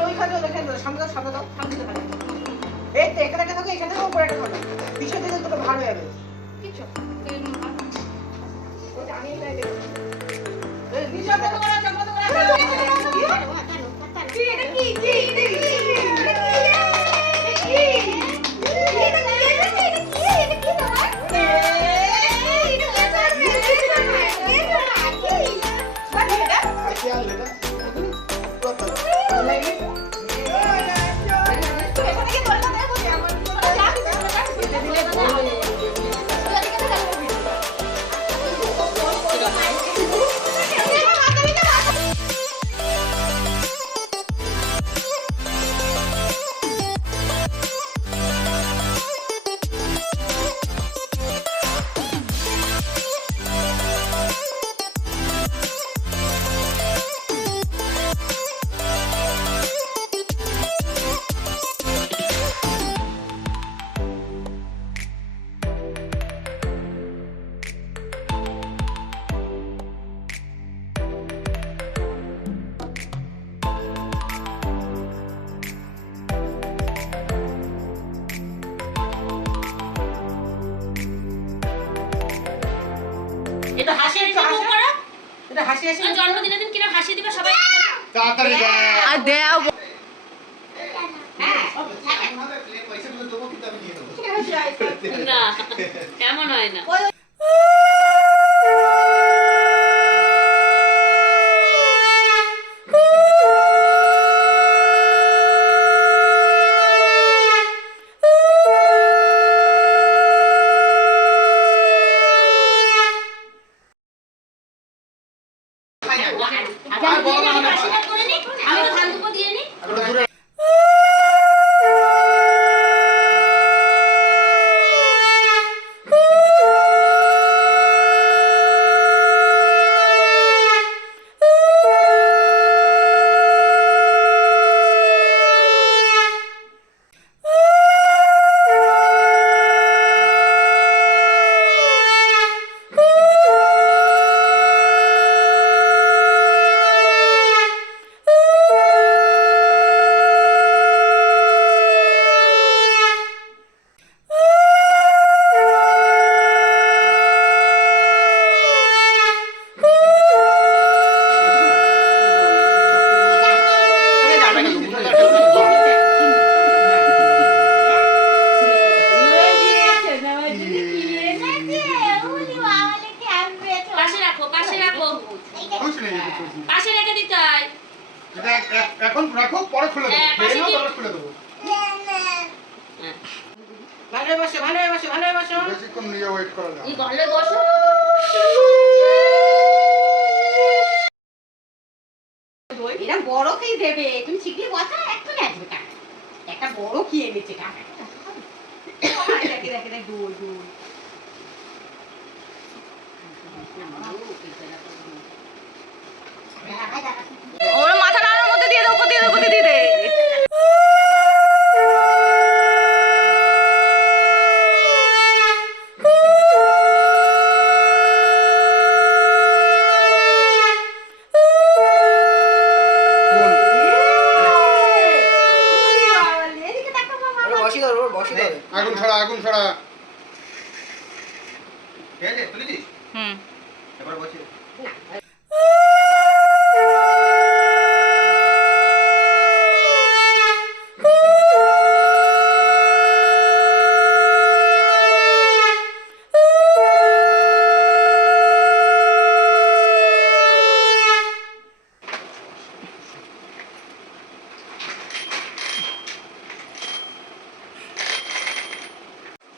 ওইখানে দেখেন সামনে সামনে দাও সামনে দাও এই তো এখানে একটা থাকে এখানে উপরে একটা থাকে পিছনে দিকে দুটো ভার হয়ে যাবে কিছু ওটা আমি এখানে দেব এই নিচে কত করে কি এটা কি এটা হাসি মুখ করো এটা হাসি হাসি জন্মদিনের দিন কিনা হাসি দিবে সবাই তাড়াতাড়ি আর দাও হ্যাঁ আমাদের পয়সাগুলো দেবো কিন্তু আমি দিয়ে দেবো না এমন হয় না পাশে রেখে দিতে হয় এটা এখন রাখো পরে খুলে দেব বেরিয়ে তারপর খুলে দেব ভালো বসো বেশিক্ষণ নিয়ে ওয়েট করা যাবে এই গলে বসো এরা বড় কি দেবে তুমি শিখলে বসা একটু আসবে টাকা একটা বড় কি এনেছে টাকা দেখে দূর ওর মাথা নাড়ার মধ্যে দিয়ে দাও উপর দিয়ে দে আগুন ছড়া ঠিক আছে তুলেছিস এবার বসে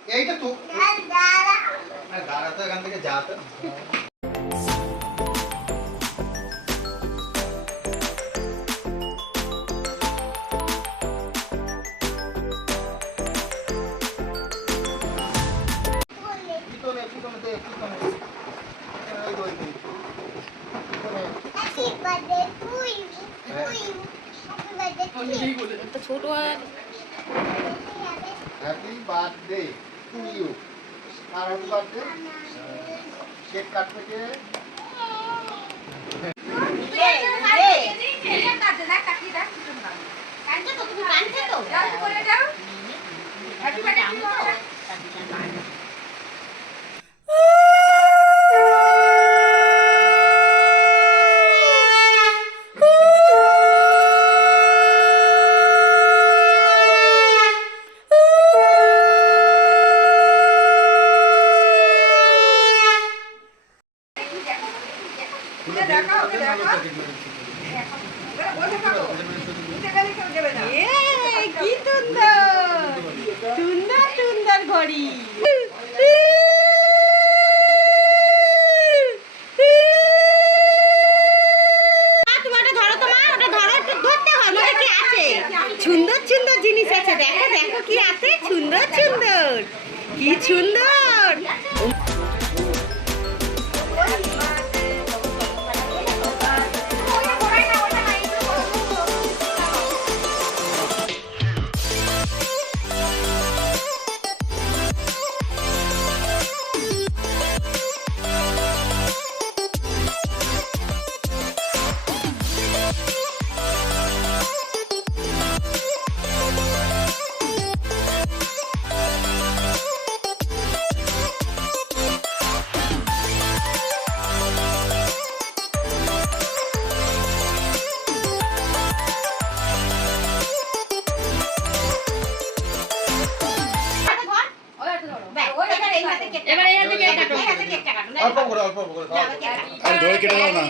এইটা তো দাঁড়া তো এখান থেকে যা তো ছোট হ্যাপি বার্থডে টু ইউ আর হ্যাপি বার্থডে কেক কাটবে কে এই কি সুন্দর সুন্দর সুন্দর ঘড়ি। সুন্দর সুন্দর জিনিস আছে, দেখো দেখো কি আছে, সুন্দর সুন্দর, কি সুন্দর। অল্প করে আর ধরে কেটে দাও না।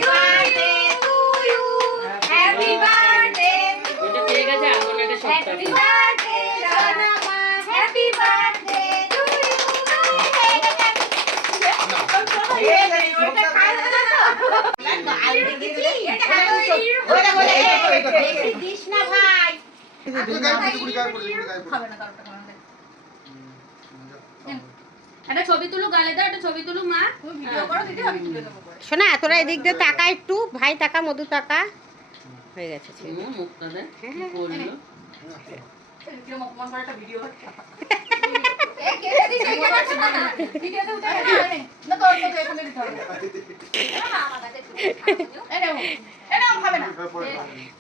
একটা ছবি তুলো, গালে দাও, একটা ছবি তুলো মা। শোনা তোরা এদিক দিয়ে তাকা একটু, ভাই তাকা, মধু তাকা, হয়ে গেছে। মুখটা দে বললো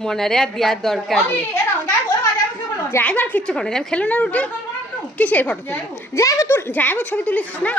মনারে আর দেওয়ার দরকার নেই, যাইবার কিচ্ছু করে, আমি খেলো না রুটি কিসের ফটো তুলি, যাইবো ছবি তুলিস না।